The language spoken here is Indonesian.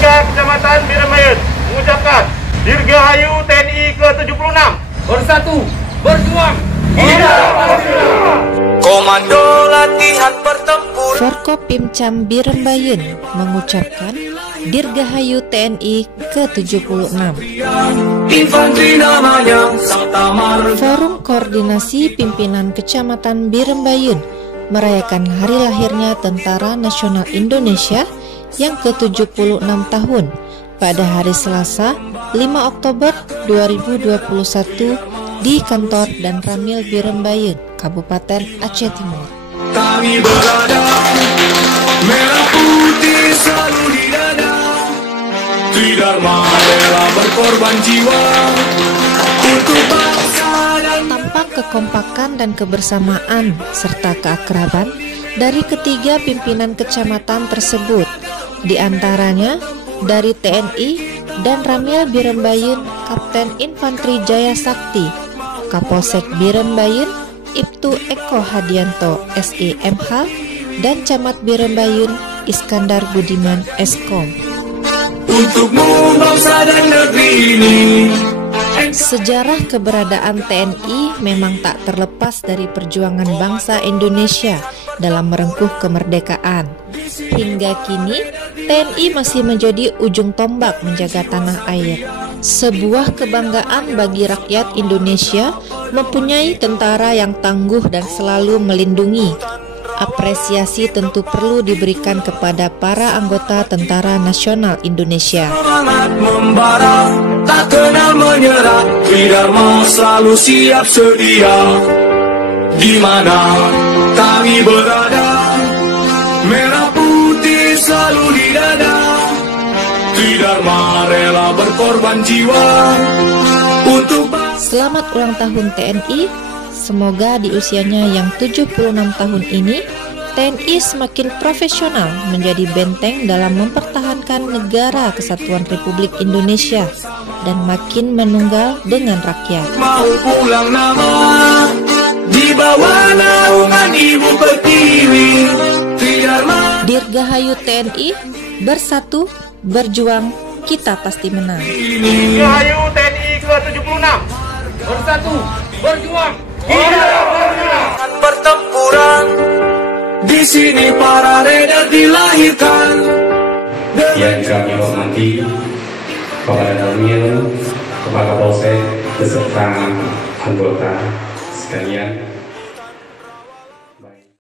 3 Kecamatan Birembayun mengucapkan Dirgahayu TNI ke-76 bersatu, berjuang, tidak berjuang. Komando latihan pertempuran. Forkopimcam Birembayun mengucapkan Dirgahayu TNI ke-76. Infanteri namanya Forum Koordinasi Pimpinan Kecamatan Birembayun merayakan hari lahirnya Tentara Nasional Indonesia yang ke-76 tahun pada hari Selasa 5 Oktober 2021 di kantor dan Ramil Birembayun, Kabupaten Aceh Timur. kami berada, merah putih selalu di dada. Tridharma rela berkorban jiwa untuk bangsa dan Tampak kekompakan dan kebersamaan serta keakraban dari ketiga pimpinan kecamatan tersebut, di antaranya dari TNI dan Ramil Birembayun Kapten Infanteri Jaya Sakti, Kapolsek Birembayun Ibtu Eko Hadianto SIMH, dan Camat Birembayun Iskandar Budiman Eskom. untukmu bangsa dan negeri ini. Sejarah keberadaan TNI memang tak terlepas dari perjuangan bangsa Indonesia dalam merengkuh kemerdekaan. Hingga kini, TNI masih menjadi ujung tombak menjaga tanah air. Sebuah kebanggaan bagi rakyat Indonesia mempunyai tentara yang tangguh dan selalu melindungi. Apresiasi tentu perlu diberikan kepada para anggota Tentara Nasional Indonesia. Semangat membara, tak kenal menyerah. Tridharma selalu siap sedia. Di mana kami berada, merah putih selalu di dada. Tridharma rela berkorban jiwa untuk bangsa. Selamat ulang tahun TNI. Semoga di usianya yang 76 tahun ini, TNI semakin profesional menjadi benteng dalam mempertahankan negara kesatuan Republik Indonesia dan makin menunggal dengan rakyat. Mau pulang nama di bawah naungan Ibu Pertiwi. Tridharma Dirgahayu TNI, bersatu, berjuang, kita pasti menang. Dirgahayu TNI ke-76 bersatu, berjuang, tidak berjuang. pertempuran. Di sini para raider dilahirkan. Yang kami hormati kepada Ramil, kepada Polsek beserta anggota sekalian.